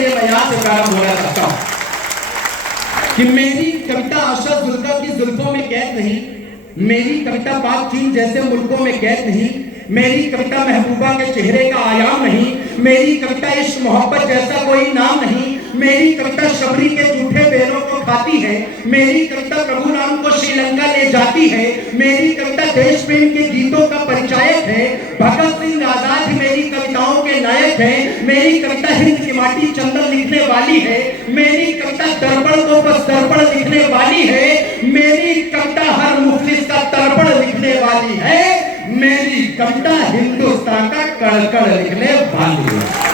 चलिए मैं यहाँ से प्रारंभ होना चाहता हूँ कि मेरी कविता आशा जुल्फा की जुल्फों में कैद नहीं, मेरी कविता पाक चीन जैसे मुल्कों में कैद नहीं, मेरी कविता महबूबा के चेहरे का आयाम नहीं, मेरी कविता इश्क मोहब्बत जैसा कोई नाम नहीं, मेरी कविता शबरी के झूठे बैलों को खाती है, मेरी कविता प्रभु राम को श्रीलंका ले जाती है, मेरी कविता देश प्रेम के गीतों का परिचायक है, भगत सिंह आजाद मेरी कविताओं के नायक है, मेरी कविता हिंद की माटी चंदन लिखने वाली है, मेरी कविता दर्पण को बस दर्पण लिखने वाली है, मेरी कविता हर मुफलिस का तर्पण लिखने वाली है, मेरी कविता हिंदुस्तान का कड़-कड़ लिखने वाली है।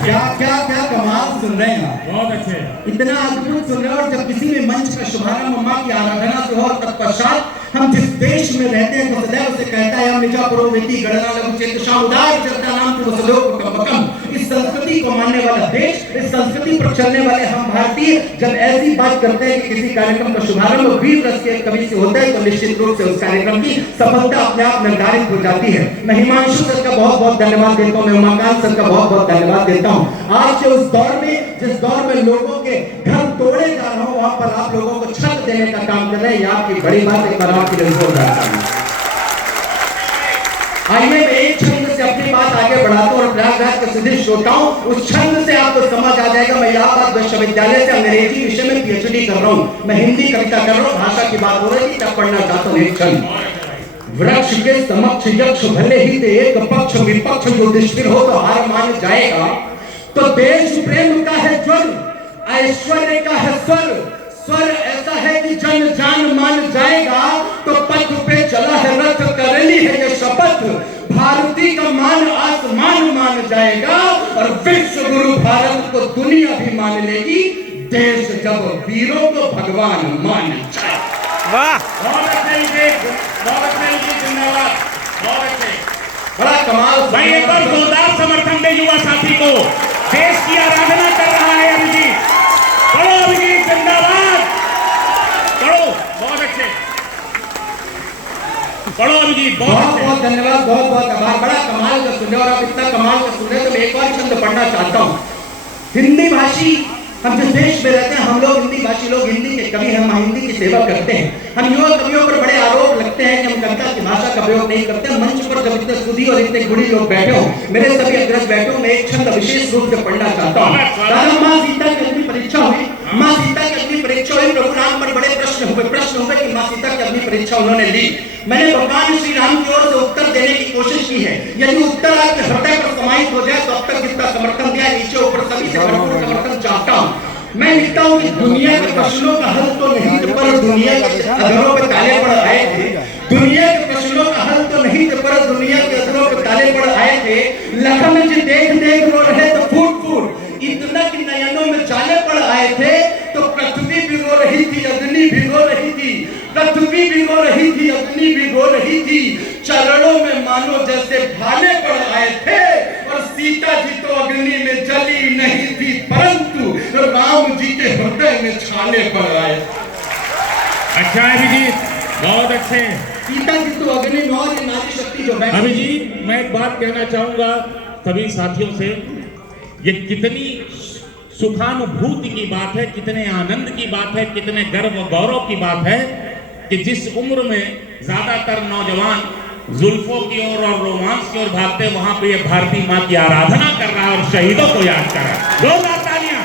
क्या क्या क्या कमाल सुन रहे हैं, बहुत अच्छे, इतना अद्भुत सुन रहे हैं। और जब किसी भी मंच का शुभारंभ मां की आराधना से हो और तत्पश्चात हम जिस देश में रहते हैं तो सदैव से कहता है हम निजा पुरोवेती गणना लघु चेत शामुदार चलता नाम तो सदैव कम। इस संस्कृति को मानने वाला देश, इस संस्कृति पर चलने वाले हम भारतीय जब ऐसी बात करते हैं कि किसी कार्यक्रम का शुभारंभ वीर रस के कवि से होता है तो निश्चित रूप से उस कार्यक्रम की सफलता अपने आप निर्धारित हो जाती है। मैं हिमांशु सर का बहुत बहुत धन्यवाद देता हूँ, मैं उमाकांत सर का बहुत बहुत धन्यवाद देता हूँ। आज के उस दौर में जिस दौर में लोगों के घर तोड़े जा रहा हूँ वहां पर आप लोगों को छत देने का काम कर रहे हैं, आपकी बड़ी बात एक बार आपकी आइए मैं एक छंद से अपनी बात आगे बढ़ाता हूँ और प्रयागराज के सभी श्रोताओं उस छंद से आपको समझ आ जाएगा। मैं इलाहाबाद विश्वविद्यालय से अंग्रेजी विषय में पीएचडी कर रहा हूँ, मैं हिंदी कविता कर रहा हूँ, भाषा की बात हो रही है, तब पढ़ना चाहता हूँ एक छंद। वृक्ष के समक्ष यक्ष भले ही ते एक पक्ष विपक्ष युधिष्ठिर हो तो हार मान जाएगा, तो देश प्रेम का है ज्वर, ऐश्वर्य का है स्वर, स्वर ऐसा है कि जन जान मान जाएगा, तो पथ पे चला है रथ कर ली है ये शपथ, भारती का मान आसमान मान जाएगा और विश्व गुरु भारत को दुनिया भी मान लेगी, देश जब वीरों को भगवान मान जाए। वाह, बहुत अच्छे, बहुत अच्छे, धन्यवाद, बहुत अच्छे, बड़ा कमाल। भाई एक बार जोरदार समर्थन दे युवा साथी को, देश की आराधना कर रहा है अभिजीत, पढ़ो अभिजीत, जिंदाबाद, पढ़ो, बहुत अच्छे, पढ़ो अभिजीत, बहुत बहुत धन्यवाद, बहुत बहुत आभार, बड़ा कमाल का सुन रहे और आप इतना कमाल का सुन रहे तो मैं एक और छंद पढ़ना चाहता हूँ। हिंदी भाषी हम जिस देश में रहते हैं हम लोग हिंदी भाषी लोग, हिंदी के कवि, हम हिंदी की सेवा करते हैं। हम युवा कवियों पर बड़े आरोप लगते हैं कि हम कविता की भाषा का प्रयोग नहीं करते। मंच पर जब इतने सुधी और इतने गुणी लोग बैठे हो, मेरे सभी अग्रज बैठे हो, मैं एक छंद विशेष रूप से पढ़ना चाहता हूँ। माँ सीता की अग्नि परीक्षा हुई, माँ सीता की अग्नि परीक्षा हुई, प्रभु राम पर बड़े प्रश्न हुए कि माँ सीता की अग्नि परीक्षा उन्होंने ली। मैंने भगवान श्री राम की ओर से उत्तर देने की कोशिश की है, यदि उत्तर आपके हृदय पर समाहित हो जाए तो अब तक जितना समर्थन दिया नीचे ऊपर सभी से भरपूर समर्थन चाहता हूँ। मैं लिखता हूँ कि दुनिया के प्रश्नों का हल तो नहीं था पर दुनिया के अधरों पे ताले पड़ आए थे, दुनिया के प्रश्नों का हल तो नहीं था पर दुनिया के अधरों पे ताले पड़ आए थे, लखन जी देख देख रो रहे तो फूट फूट, इतना कि नयनों में जाले पड़ आए थे, तो पृथ्वी भिगो रही थी, अग्नि भिगो रही थी, पृथ्वी भिगो रही थी, अग्नि भिगो रही थी, चरणों में मानो जैसे भाले पड़ आए थे, और सीता जी तो अग्नि में जली नहीं थी परंतु राम जी के हृदय में छाले पड़ आए। अच्छा अभिजीत, बहुत अच्छे। सीता जी तो अग्नि में और नारी शक्ति जो है। अभिजीत, मैं एक बात कहना चाहूंगा सभी साथियों से, ये कितनी सुखानुभूति की बात है, कितने आनंद की बात है, कितने गर्व गौरव की बात है कि जिस उम्र में ज्यादातर नौजवान जुल्फों की ओर और रोमांस की ओर भागते, वहां पे ये भारती माँ की आराधना कर रहा है और शहीदों को याद कर रहा है। जोरदार तालियां।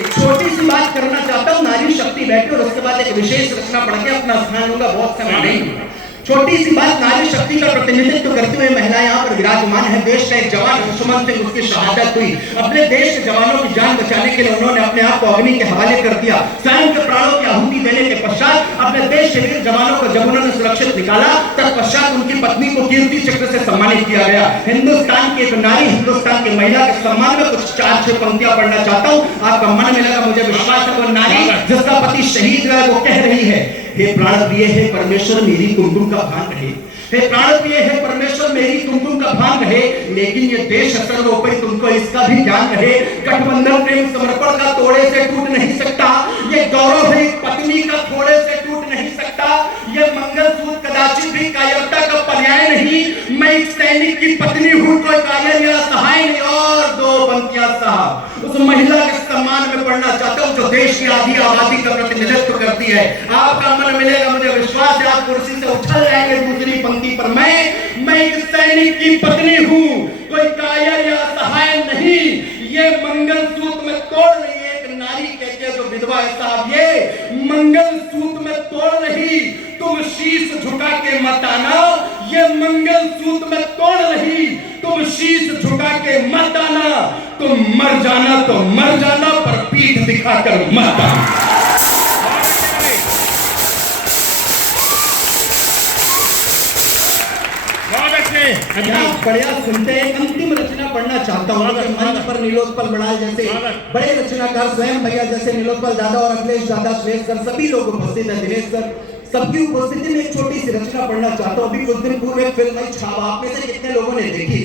एक छोटी सी बात करना चाहता हूँ, नारी शक्ति बैठे और उसके बाद एक विशेष रचना पढ़ के अपना स्थान लूंगा, बहुत समय नहीं। छोटी सी बात, नारी शक्ति का प्रतिनिधित्व करते हुए महिला यहाँ पर विराजमान है। देश का एक जवान दुश्मन से उसकी शहादत हुई, अपने देश के जवानों की जान बचाने के लिए उन्होंने अपने आप को अग्नि के हवाले कर दिया। स्वयं के प्राणों की आहुति देने के पश्चात अपने देश के वीर जवानों को जब उन्होंने सुरक्षित निकाला, तत्पश्चात उनकी पत्नी को कीर्ति चक्र से सम्मानित किया गया। हिंदुस्तान की एक नारी, हिंदुस्तान की महिला के सम्मान में कुछ 4-6 पंक्तियां पढ़ना चाहता हूँ, आपका मन में लगा, मुझे विश्वास है वो नारी जिसका पति शहीद हुआ वो कह रही है, हे प्राण प्रिय, हे परमेश्वर मेरी कुमकुम का भान रहे, हे प्राण प्रिय, हे परमेश्वर मेरी तुम का भान रहे, लेकिन ये देश सर्वोपरि तुमको इसका भी ज्ञान रहे। गठबंधन प्रेम समर्पण का तोड़े से टूट नहीं सकता, ये गौरव है पत्नी का थोड़े से टूट नहीं सकता, ये मंगलसूत्र कदाचित भी कायरता का पर्याय नहीं। मैं एक सैनिक की पत्नी हूं, कोई कायर या सहाय नहीं। और दो बंतियां साहब उस महिला के सम्मान में पढ़ना चाहता हूं जो देश की आधी आबादी का प्रतिनिधित्व करती है। आपका मन मिलेगा, मुझे विश्वास है, आप कुर्सी से उछल जाएंगे दूसरी पंक्ति पर। मैं एक सैनिक की पत्नी हूं, कोई कायर या सहाय नहीं, ये मंगलसूत्र में तोड़ नहीं। एक नारी कहती है जो विधवा है साहब, ये मंगलसूत्र में तोड़ नहीं, तुम शीश झुका के मत आना। ये मंगलसूत्र में तोड़ नहीं, तुम शीश झुका के मत आना। तुम मर जाना तो मर जाना, पर पीठ दिखाकर मत आना। बढ़िया सुनते हैं। अंतिम रचना पढ़ना चाहता हूँ। मंच पर नीलोत्पल बड़ाल जैसे बड़े रचनाकार, स्वयं भैया जैसे नीलोत्पल दादा और अखिलेश दादा, सुरेश सर, सभी लोग उपस्थित हैं, दिनेश सर, सबकी उपस्थिति में एक छोटी सी रचना पढ़ना चाहता हूँ। अभी कुछ दिन पूर्व एक फिल्म आई छावा, आप में से कितने लोगों ने देखी?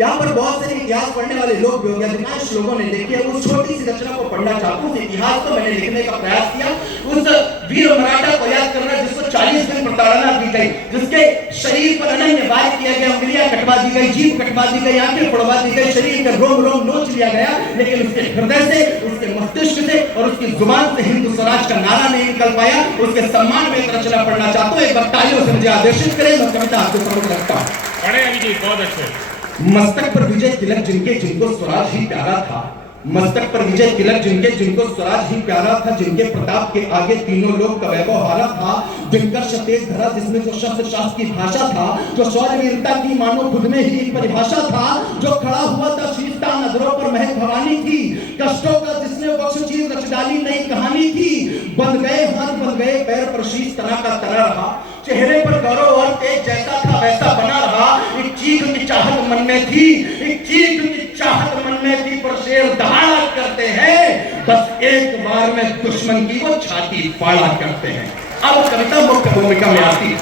यहाँ पर बहुत सारे इतिहास पढ़ने वाले लोग भी होंगे, अधिकांश लोगों ने देखी है। उस छोटी सी रचना को पढ़ना चाहता हूँ। इतिहास को मैंने लिखने का प्रयास किया, उस वीर मराठा को याद करना जिसको 40 दिन प्रताड़ना दी गई, जिसके शरीर पर अनन्य वार किया गया, उंगलियां कटवा दी गई, जीभ कटवा दी गई, आंखें फोड़वा दी गई, शरीर का रोम रोम नोच लिया गया, लेकिन उसके हृदय से, उसके मस्तिष्क से और उसकी जुबान से हिंदू स्वराज का नारा नहीं निकल पाया। उसके सम्मान में एक रचना पढ़ना चाहता हूँ। एक बार तालियों से मुझे आदेशित करें, मैं कविता आपके समझ रखता हूँ। बड़े अभिजीत, बहुत अच्छे। मस्तक पर विजय तिलक जिनके, जिनको स्वराज ही प्यारा था। मस्तक पर विजय तिलक जिनके, जिनको स्वराज ही प्यारा था, जिनके प्रताप के आगे तीनों लोग का वैभव हारा था, जिनका सतेज धरा जिसमें जो शस्त्र शास्त्र की भाषा था, जो शौर्य वीरता की मानो खुद में ही परिभाषा था, जो खड़ा हुआ था शीतता नजरों पर महक भवानी थी, कष्टों का जिसने वक्ष चीर रच डाली नई कहानी थी, बंध गए हाथ बंध गए पैर पर शीश तना का तना रहा, चेहरे पर गौरव और तेज जैसा था वैसा बना रहा। एक चीख की चाहत मन में थी, एक चीख की चाहत मन में थी, पर शेर दहाड़ा करते हैं, बस एक बार में दुश्मन की वो छाती फाड़ा करते हैं। अब कविता मुख्य भूमिका में आती।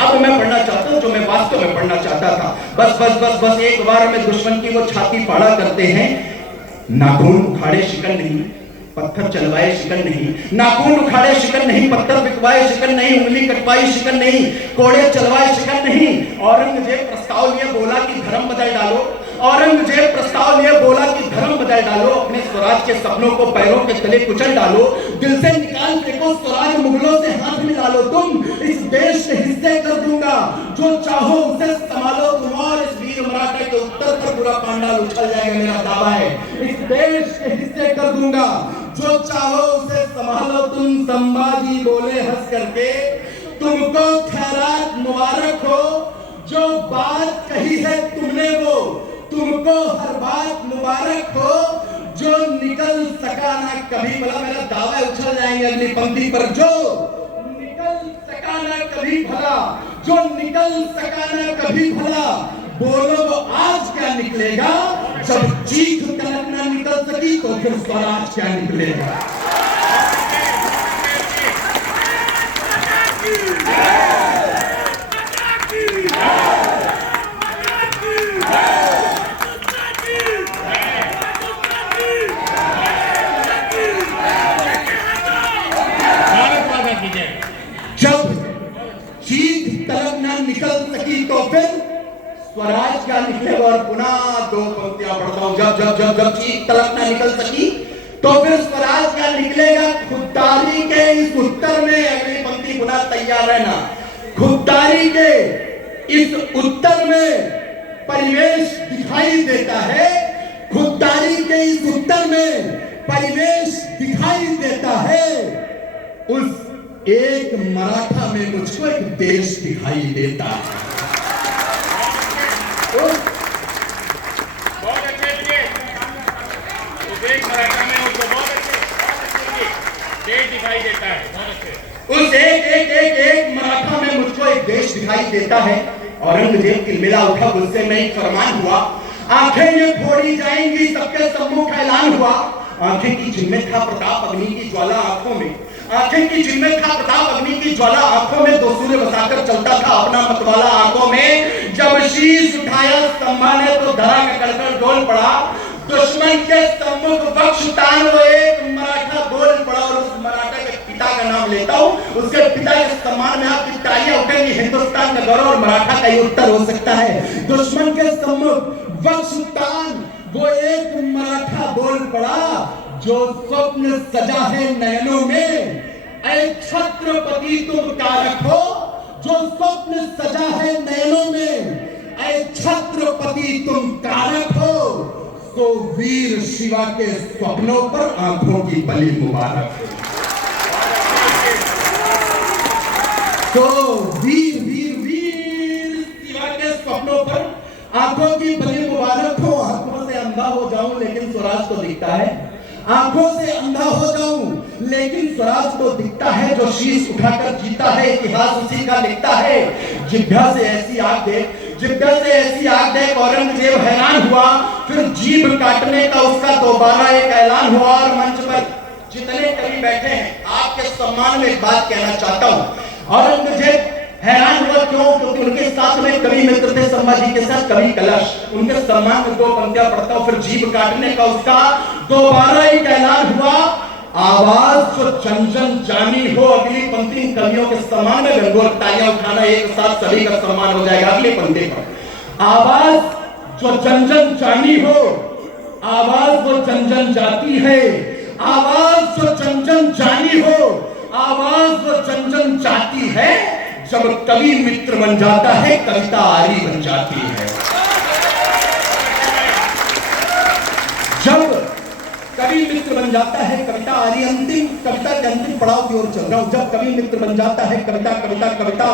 अब मैं पढ़ना चाहता हूँ जो मैं वास्तव में पढ़ना चाहता था। बस बस बस बस एक बार में दुश्मन की वो छाती फाड़ा करते हैं। नाखून उखाड़े शिकन नहीं, पत्थर चलवाए शिकन नहीं, नाखून उखाड़े शिकन नहीं, पत्थर बिकवाए शिकन नहीं, उंगली कटवाई शिकन नहीं, कोड़े चलवाए शिकन नहीं। औरंगजेब प्रस्ताव लिए बोला कि धर्म बदल डालो, औरंगजेब प्रस्ताव लिए बोला कि धर्म बदल डालो, अपने स्वराज के सपनों को पैरों के तले कुचल डालो, दिल से निकाल फेंको स्वराज, मुगलों से हाथ मिला लो तुम, इस देश के हिस्से कर दूंगा, जो चाहो उसे संभालो तुम। और इस वीर मराठा के उत्तर पर पूरा पांडाल उछल जाएगा, मेरा दावा है, इस देश के हिस्से कर दूंगा, जो चाहो उसे संभालो तुम। संभाजी बोले हंस करके, तुमको खैरात मुबारक हो, जो बात कही है तुमने वो, तुमको हर बात मुबारक हो, जो निकल सका ना कभी भला। मेरा दावा उछल जाएंगे अगली पंक्ति पर, जो निकल सका ना कभी भला, जो निकल सका ना कभी भला, बोलो वो आज क्या निकलेगा, जब चीख तलक ना निकल सकी तो फिर स्वराज क्या निकलेगा। जब चीख तलक ना निकल सकी तो फिर स्वराज क्या निकलेगा। और पुनः दो पंक्तियां पढ़ता हूं। जब जब जब जब चीख तलक ना निकल सकी तो फिर स्वराज क्या निकलेगा। खुददारी के इस उत्तर में, अगली पंक्ति पुनः तैयार रहना, खुददारी के इस उत्तर में परिवेश दिखाई देता है, खुददारी के इस उत्तर में परिवेश दिखाई देता है। उस एक मराठा में मुझको एक देश दिखाई देता है। बहुत अच्छे उस एक मराठा में उसको बहुत अच्छे देश दिखाई देता है। बहुत अच्छे उस एक मराठा में मुझको एक देश दिखाई देता है। औरंगजेब की मिला उठा, गुस्से में एक फरमान हुआ, आंखें ये फोड़ी जाएंगी, सबके सम्मुख ऐलान हुआ। आंखें की जिम्में था प्रताप अग्नि की ज्वाला आंखों में, आंखें की जिम्में था प्रताप अग्नि की ज्वाला आंखों में, दो सूर्य बसाकर चलता था अपना मतवाला आंखों में। जब शीश संभाले तो धरा का कड़कड़ डोल पड़ा। दुश्मन के सम्मुख वक्ष तान वो एक मराठा बोल पड़ा। और उस मराठा के पिता का नाम लेता हूं, उसके पिता के सम्मान में आपकी तालियां उठेंगी। हिंदुस्तान का गौरव और मराठा का ही उत्तर हो सकता है। दुश्मन के सम्मुख वक्ष तान वो एक मराठा बोल पड़ा, जो स्वप्न सजा है नयनों में, ऐ छत्रपति तुम कारक हो। जो स्वप्न सजा है नयनों में, ऐ छत्रपति तुम कारक हो। तो वीर शिवा के स्वप्नों पर आंखों की बलि मुबारक हो। तो वीर वीर वीर शिवा के स्वप्नों पर आंखों की बलि मुबारक हो। आंखों से अंधा हो जाऊं लेकिन स्वराज तो दिखता है। आंखों से अंधा हो जाऊं लेकिन स्वराज तो दिखता है। जो शीश उठाकर जीता है इतिहास उसी का लिखता है। जिभ्या से ऐसी आग दे, जिभ्या से ऐसी आग दे। औरंगजेब हैरान हुआ, फिर जीभ काटने का उसका दोबारा एक ऐलान हुआ। और मंच पर जितने कवि बैठे हैं, आपके सम्मान में एक बात कहना चाहता हूं। औरंगजेब हैरान हुआ, क्यों? क्योंकि उनके साथ में कवि मित्र थे, संभाजी के साथ कवि कलश। उनके सम्मान में 2 पंक्तियां पढ़ता हूं, फिर जीभ काटने का उसका दोबारा एक ऐलान हुआ। आवाज जो चंचल जानी हो। अगली पंक्ति कवियों के सम्मान में गंगोर तालियां उठाना एक साथ सभी का सम्मान हो जाएगा। अगली पंक्ति पर आवाज जो चंचल जानी हो, आवाज वो चंचल जाती है। आवाज जो चंचल जानी हो, आवाज वो चंचल जाती है। जब कवि मित्र बन जाता है, कविता आरी बन जाती है। जब कवि मित्र बन जाता है, कविता आरी। अंतिम कविता के अंतिम पड़ाव की ओर चल रहा हूं। जब कवि मित्र बन जाता है, कविता कविता कविता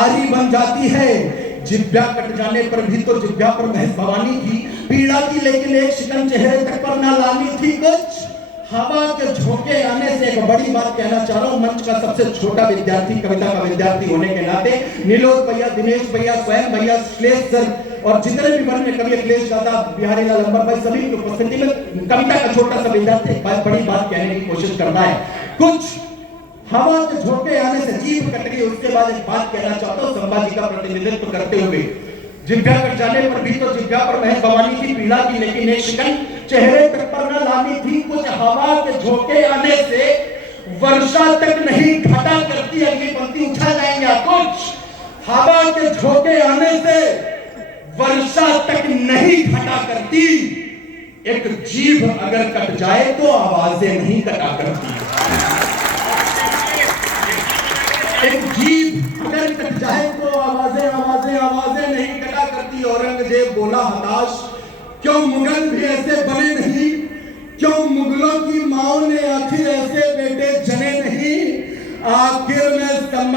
आरी बन जाती है। जिभ्या कट जाने पर भी तो जिभ्या पर महज भवानी थी, पीड़ा की लेकिन एक शिकन चेहरे तक पर ना लानी थी। कुछ हवा के झोंके आने से एक बड़ी बात कहना चाह रहा हूं। मंच का सबसे छोटा विद्यार्थी, कविता का विद्यार्थी होने के नाते नीलोद भैया, दिनेश भैया, स्वयं भैया, श्लेष सर और जितने भी वर्ण में कवि अखिलेश दादा, बिहारी लाल अंबर भाई, सभी की उपस्थिति में कविता का छोटा सा विद्यार्थी बड़ी बात कहने की कोशिश करता है। कुछ हवा के झोंके आने से जीभ कट गई। उसके बाद एक बात कहना चाहता हूं संभाजी का प्रतिनिधित्व करते हुए। जिभ्या कट जाने पर भी तो जिभ्या पर महज भवानी की पीड़ा की लेकिन एक शिकन चेहरे तक पर न लानी थी। कुछ हवा के झोंके आने से वर्षा तक नहीं घटा करती। अगली पंक्ति उठा जाएंगे। कुछ हवा के झोंके आने से वर्षा तक नहीं घटा करती। एक जीभ अगर कट जाए तो आवाजें नहीं कटा करती। एक जीभ अगर कट जाए तो आवाजें आवाजें आवाजें नहीं कटा करती। औरंगजेब बोला हताश, क्यों मुगल भी ऐसे बने नहीं? क्यों मुगलों की माओ ने आखिर ऐसे बेटे जने नहीं? आखिर में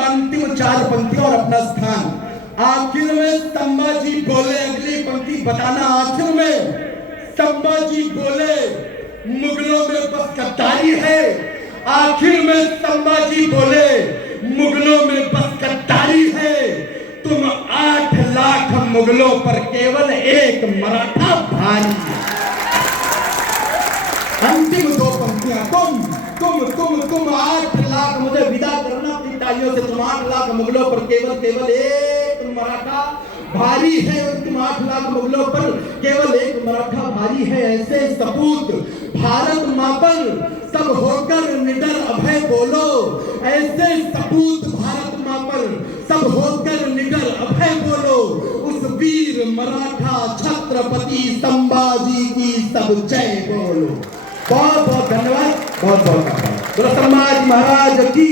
अंतिम 4 पंक्तियों और अपना स्थान। आखिर में संभाजी बोले, अगली पंक्ति बताना। आखिर में संभाजी बोले, मुगलों में बस गद्दारी है। आखिर में संभाजी बोले, मुगलों में बस गद्दारी है। तुम 8 लाख मुगलों पर केवल एक मराठा भारी। अंतिम 2 पंक्तियां। तुम 8 लाख, मुझे विदा करना अपनी तालियों से। तुम 8 लाख मुगलों पर केवल एक मराठा भारी है। तुम 8 लाख मुगलों पर केवल एक मराठा भारी है। ऐसे सपूत भारत मां पर सब होकर निडर अभय बोलो। ऐसे सपूत भारत मां पर सब होकर निडर अभय बोलो। उस वीर मराठा छत्रपति संभाजी की सब जय बोलो। बहुत बहुत धन्यवाद, बहुत बहुत आभार। संभाजी महाराज की।